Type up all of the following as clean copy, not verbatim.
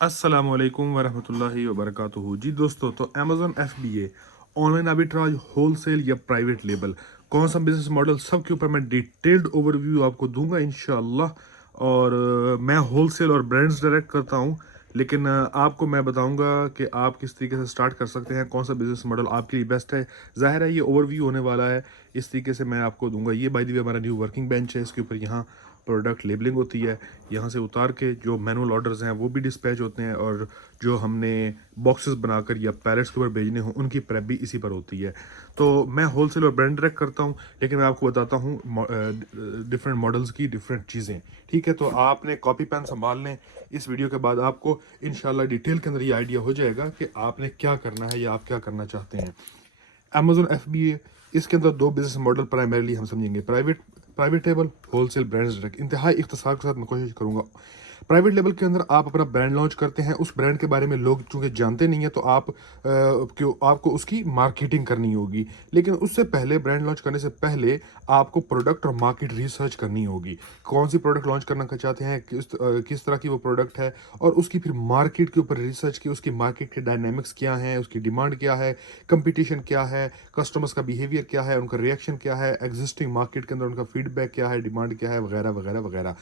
अस्सलामुअलैकुम वरहमतुल्लाहि वबरकातुहू। जी दोस्तों, तो Amazon FBA online arbitrage, wholesale या प्राइवेट लेबल, कौन सा बिजनेस मॉडल, सब के ऊपर मैं डिटेल्ड ओवरव्यू आपको दूंगा इंशाल्लाह। और मैं होलसेल और ब्रांड्स डायरेक्ट करता हूं, लेकिन आपको मैं बताऊंगा कि आप किस तरीके से स्टार्ट कर सकते हैं, कौन सा बिजनेस मॉडल आपके लिए बेस्ट है। जाहिर है ये ओवरव्यू होने वाला है, इस तरीके से मैं आपको दूंगा। ये बाय द वे हमारा न्यू वर्किंग बेंच है, इसके ऊपर यहाँ प्रोडक्ट लेबलिंग होती है। यहाँ से उतार के जो मैनुअल ऑर्डर्स हैं वो भी डिस्पैच होते हैं, और जो हमने बॉक्सेस बनाकर या पैलेट्स के ऊपर भेजने हों उनकी प्रेप भी इसी पर होती है। तो मैं होलसेल और ब्रांड डायरेक्ट करता हूँ, लेकिन मैं आपको बताता हूँ डिफरेंट मॉडल्स की डिफरेंट चीज़ें। ठीक है, तो आपने कॉपी पेन संभाल लें। इस वीडियो के बाद आपको इंशाल्लाह डिटेल के अंदर ये आइडिया हो जाएगा कि आपने क्या करना है या आप क्या करना चाहते हैं। Amazon FBA, इसके अंदर दो बिजनेस मॉडल प्राइमरीली हम समझेंगे, private label, wholesale brands direct. इंतहाई इख्तिसार के साथ मैं कोशिश करूंगा। प्राइवेट लेवल के अंदर आप अपना ब्रांड लॉन्च करते हैं, उस ब्रांड के बारे में लोग चूंकि जानते नहीं है, तो क्यों आपको उसकी मार्केटिंग करनी होगी। लेकिन उससे पहले, ब्रांड लॉन्च करने से पहले, आपको प्रोडक्ट और मार्केट रिसर्च करनी होगी। कौन सी प्रोडक्ट लॉन्च करना चाहते हैं, किस तरह की वो प्रोडक्ट है, और उसकी फिर मार्केट के ऊपर रिसर्च की, उसकी मार्केट के डायनेमिक्स क्या हैं, उसकी डिमांड क्या है, कंपटीशन क्या है, कस्टमर्स का बिहेवियर क्या है, उनका रिएक्शन क्या है, एग्जिस्टिंग मार्केट के अंदर उनका फीडबैक क्या है, डिमांड क्या है, वगैरह वगैरह वगैरह।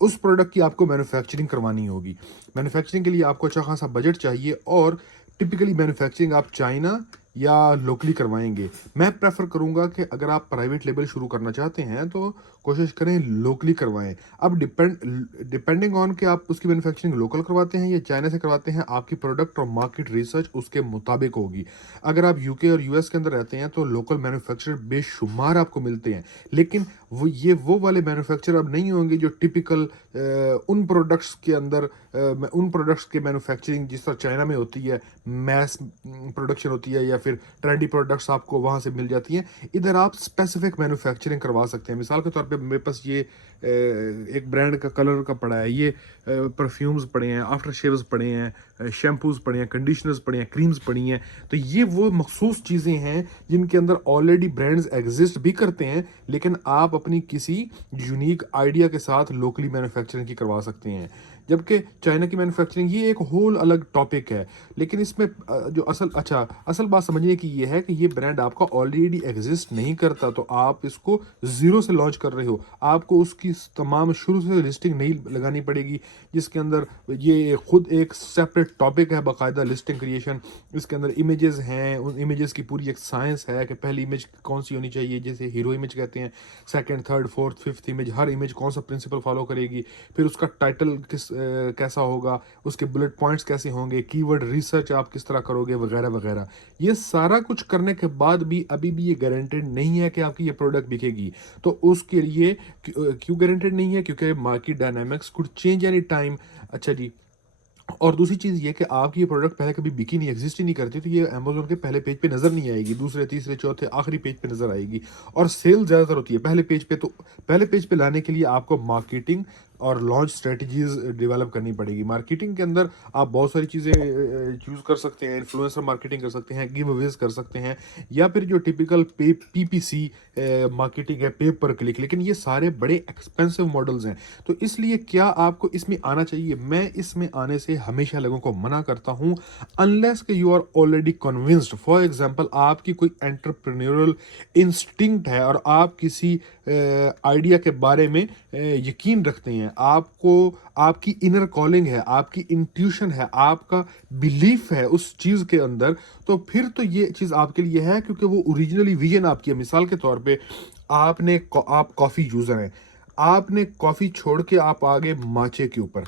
उस प्रोडक्ट की आपको मैन्युफैक्चरिंग करवानी होगी। मैन्युफैक्चरिंग के लिए आपको अच्छा खासा बजट चाहिए, और टिपिकली मैन्युफैक्चरिंग आप चाइना या लोकली करवाएंगे। मैं प्रेफर करूंगा कि अगर आप प्राइवेट लेवल शुरू करना चाहते हैं तो कोशिश करें लोकली करवाएं। अब डिपेंडिंग ऑन कि आप उसकी मैन्युफैक्चरिंग लोकल करवाते हैं या चाइना से करवाते हैं, आपकी प्रोडक्ट और मार्केट रिसर्च उसके मुताबिक होगी। अगर आप यूके और यूएस के अंदर रहते हैं तो लोकल मैन्युफैक्चरर बेशुमार आपको मिलते हैं, लेकिन वो वाले मैन्युफैक्चरर अब नहीं होंगे जो टिपिकल उन प्रोडक्ट्स के अंदर उन प्रोडक्ट्स के मैन्युफैक्चरिंग जिस तरह चाइना में होती है, मैस प्रोडक्शन होती है, या फिर ट्रेंडी प्रोडक्ट्स आपको वहाँ से मिल जाती हैं। इधर आप स्पेसिफिक मैन्युफैक्चरिंग करवा सकते हैं। मिसाल के तौर पे मेरे पास ये एक ब्रांड का कलर का पड़ा है, ये परफ्यूम्स पड़े हैं, आफ्टर शेव्स पड़े हैं, शैम्पूज पड़े हैं, कंडीशनर्स पड़े हैं, क्रीम्स पड़ी हैं। तो ये वो मखसूस चीज़ें हैं जिनके अंदर ऑलरेडी ब्रांड्स एग्जिस्ट भी करते हैं, लेकिन आप अपनी किसी यूनिक आइडिया के साथ लोकली मैन्युफैक्चरिंग की करवा सकते हैं। जबकि चाइना की मैन्युफैक्चरिंग ये एक होल अलग टॉपिक है। लेकिन इसमें जो असल बात समझने की ये है कि ये ब्रांड आपका ऑलरेडी एग्जिस्ट नहीं करता, तो आप इसको ज़ीरो से लॉन्च कर रहे हो। आपको उसकी तमाम शुरू से लिस्टिंग नहीं लगानी पड़ेगी, जिसके अंदर ये खुद एक सेपरेट टॉपिक है, बाकायदा लिस्टिंग क्रिएशन। इसके अंदर इमेजेस हैं, उन इमेजेस की पूरी एक साइंस है कि पहली इमेज कौन सी होनी चाहिए, जैसे हीरो इमेज कहते हैं, second, third, fourth, fifth image, हर इमेज कौन सा प्रिंसिपल फॉलो करेगी, फिर उसका टाइटल कैसा होगा, उसके बुलेट पॉइंट्स कैसे होंगे, कीवर्ड रिसर्च आप किस तरह करोगे, वगैरह वगैरह। ये सारा कुछ करने के बाद भी अभी भी ये गारंटेड नहीं है कि आपकी ये प्रोडक्ट बिकेगी। तो उसके लिए क्यों गारंटेड नहीं है? क्योंकि market dynamics could change any time. अच्छा जी, और दूसरी चीज़ ये कि आपकी ये प्रोडक्ट पहले कभी बिकी नहीं, एग्जिस्ट ही नहीं करती, तो ये अमेजोन के पहले पेज पे नज़र नहीं आएगी, दूसरे, तीसरे, चौथे, आखिरी पेज पे नज़र आएगी। और सेल ज़्यादातर होती है पहले पेज पे। तो पहले पेज पे लाने के लिए आपको मार्केटिंग और लॉन्च स्ट्रेटजीज डेवलप करनी पड़ेगी। मार्केटिंग के अंदर आप बहुत सारी चीज़ें चूज़ कर सकते हैं। इन्फ्लुएंसर मार्केटिंग कर सकते हैं, गिव अवेज कर सकते हैं, या फिर जो टिपिकल PPC मार्केटिंग है, पे पर क्लिक। लेकिन ये सारे बड़े एक्सपेंसिव मॉडल्स हैं, तो इसलिए क्या आपको इसमें आना चाहिए? मैं इसमें आने से हमेशा लोगों को मना करता हूं, अनलेस कि you are already convinced. For example, आपकी कोई एंटरप्रेन्योरल इंस्टिंक्ट है और आप किसी आइडिया के बारे में यकीन रखते हैं, आपको आपकी इनर कॉलिंग है, आपकी इंट्यूशन है, आपका बिलीफ है उस चीज़ के अंदर, तो फिर तो ये चीज़ आपके लिए है, क्योंकि वो ओरिजिनली विजन आपकी है। मिसाल के तौर पे, आप कॉफ़ी यूज़र हैं, आपने कॉफ़ी छोड़ के आप आ गए माचे के ऊपर,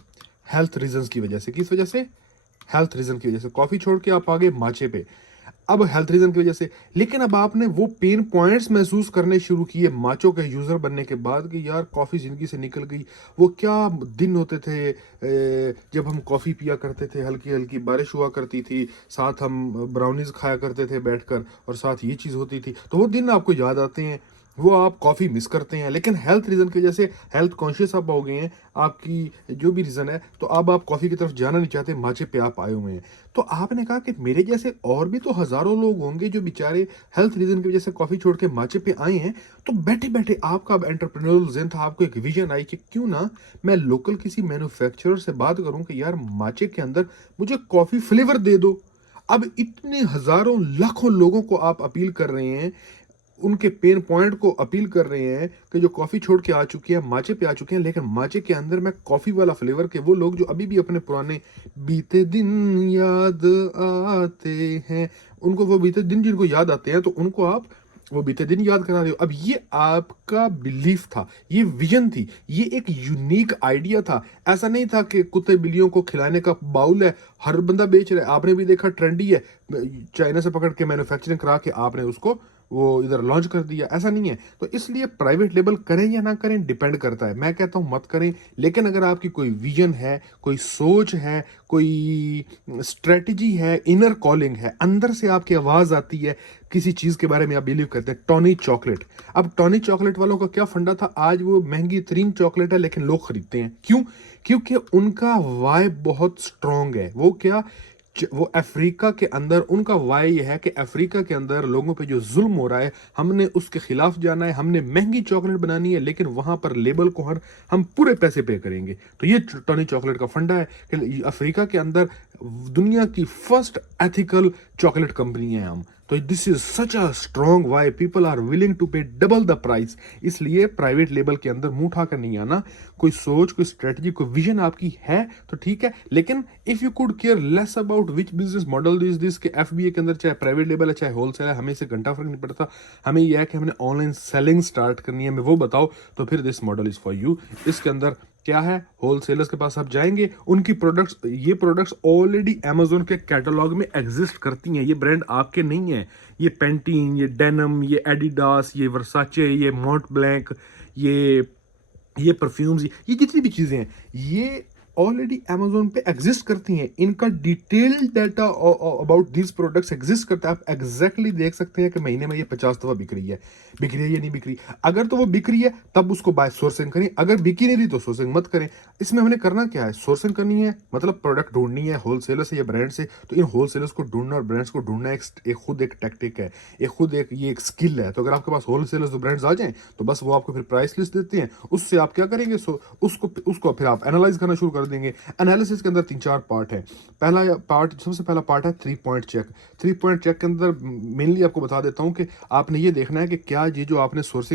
हेल्थ रीजंस की वजह से। किस वजह से? हेल्थ रीजन की वजह से कॉफ़ी छोड़ के आप आ गए माचे पे। अब हेल्थ रीजन की वजह से, लेकिन अब आपने वो पेन पॉइंट्स महसूस करने शुरू किए माचो के यूजर बनने के बाद कि यार कॉफी जिंदगी से निकल गई। वो क्या दिन होते थे जब हम कॉफी पिया करते थे, हल्की हल्की बारिश हुआ करती थी, साथ हम ब्राउनीज खाया करते थे बैठकर, और साथ ये चीज होती थी। तो वो दिन आपको याद आते हैं। वो आप कॉफ़ी मिस करते हैं, लेकिन हेल्थ रीज़न की वजह से हेल्थ कॉन्शियस आप हो गए हैं, आपकी जो भी रीज़न है, तो अब आप कॉफ़ी की तरफ जाना नहीं चाहते, माचे पे आप आए हुए हैं। तो आपने कहा कि मेरे जैसे और भी तो हज़ारों लोग होंगे जो बेचारे हेल्थ रीज़न की वजह से कॉफ़ी छोड़ के माचे पे आए हैं, तो बैठे-बैठे आपका अब एंटरप्रेन्योरियल ज़ेन था, आपको एक विज़न आई कि क्यों ना मैं लोकल किसी मैन्युफैक्चरर से बात करूँ कि यार माचे के अंदर मुझे कॉफ़ी फ्लेवर दे दो। अब इतने हज़ारों, लाखों लोगों को आप अपील कर रहे हैं, उनके पेन पॉइंट को अपील कर रहे हैं कि जो कॉफ़ी छोड़ के आ चुके हैं, माचे पे आ चुके हैं, लेकिन माचे के अंदर मैं कॉफ़ी वाला फ्लेवर के वो लोग जो अभी भी अपने पुराने बीते दिन याद आते हैं, उनको वो बीते दिन जिनको याद आते हैं, तो उनको आप वो बीते दिन याद करा रहे हो। अब ये आपका बिलीफ था, ये विज़न थी, ये एक यूनिक आइडिया था। ऐसा नहीं था कि कुत्ते-बिल्लियों को खिलाने का बाउल है, हर बंदा बेच रहा है। आपने भी देखा ट्रेंडी है, चाइना से पकड़ के मैन्युफैक्चरिंग करा के आपने उसको वो इधर लॉन्च कर दिया, ऐसा नहीं है। तो इसलिए प्राइवेट लेबल करें या ना करें डिपेंड करता है। मैं कहता हूँ मत करें, लेकिन अगर आपकी कोई विज़न है, कोई सोच है, कोई स्ट्रैटेजी है, इनर कॉलिंग है, अंदर से आपकी आवाज़ आती है, किसी चीज़ के बारे में आप बिलीव करते हैं। टॉनी चॉकलेट, अब टॉनी चॉकलेट वालों का क्या फंडा था, आज वो महँगी तरीन चॉकलेट है लेकिन लोग खरीदते हैं। क्यों? क्योंकि उनका वाइब बहुत स्ट्रॉन्ग है। वो क्या, वो अफ्रीका के अंदर उनका वाई ये है कि अफ्रीका के अंदर लोगों पे जो जुल्म हो रहा है, हमने उसके खिलाफ जाना है, हमने महंगी चॉकलेट बनानी है, लेकिन वहां पर लेबल को हम पूरे पैसे पे करेंगे। तो ये टॉनी चॉकलेट का फंडा है कि अफ्रीका के अंदर दुनिया की फर्स्ट एथिकल चॉकलेट कंपनी है हम। तो this is such a strong why, people are willing to pay double the price. इसलिए प्राइवेट लेबल के अंदर मुंह उठा कर नहीं आना। कोई सोच, कोई स्ट्रेटजी, कोई विजन आपकी है तो ठीक है, लेकिन if you could care less about which business model is this, के एफबीए के अंदर चाहे प्राइवेट लेबल है चाहे होलसेल है, हमें इससे घंटा फर्क नहीं पड़ता। हमें यह है कि हमने ऑनलाइन सेलिंग स्टार्ट करनी है, हमें वो बताओ, तो फिर this model is for you. इसके अंदर क्या है, होलसेलर्स के पास आप जाएंगे, उनकी प्रोडक्ट्स, ये प्रोडक्ट्स ऑलरेडी अमेजोन के कैटलॉग में एग्जिस्ट करती हैं, ये ब्रांड आपके नहीं है। ये पेंटीन, ये डेनम, ये एडिडास, ये वर्साचे, ये मॉन्ट ब्लैंक, ये परफ्यूम्स, ये जितनी भी चीज़ें हैं, ये ऑलरेडी अमेजोन पे एग्जिस्ट करती हैं। इनका detailed data about this products exist करता है। आप एग्जैक्टली देख सकते हैं कि महीने में ये 50 दफ़ा बिक रही है या नहीं बिक रही। अगर तो वो बिक रही है तब उसको बाय सोर्सिंग करें, अगर बिकी नहीं रही तो सोर्सिंग मत करें। इसमें हमने करना क्या है, सोर्सिंग करनी है, मतलब प्रोडक्ट ढूंढनी है होलसेलर से या ब्रांड से। तो इन होलसेलर्स को ढूंढना और ब्रांड्स को ढूंढना एक खुद एक टैक्टिक है, ये एक स्किल है। तो अगर आपके पास होलसेलर्स और ब्रांड्स आ जाएं तो बस वो आपको फिर प्राइस लिस्ट देते हैं, उससे आप क्या करेंगे, उसको फिर आप एनालाइज करना शुरू कर देंगे। एनालिसिस के अंदर 3-4 पार्ट है। सबसे पहला पार्ट है 3 पॉइंट चेक। 3 पॉइंट चेक के अंदर मेनली आपको बता देता हूँ कि आपने ये देखना है कि क्या ये जो आपने सोर्सिंग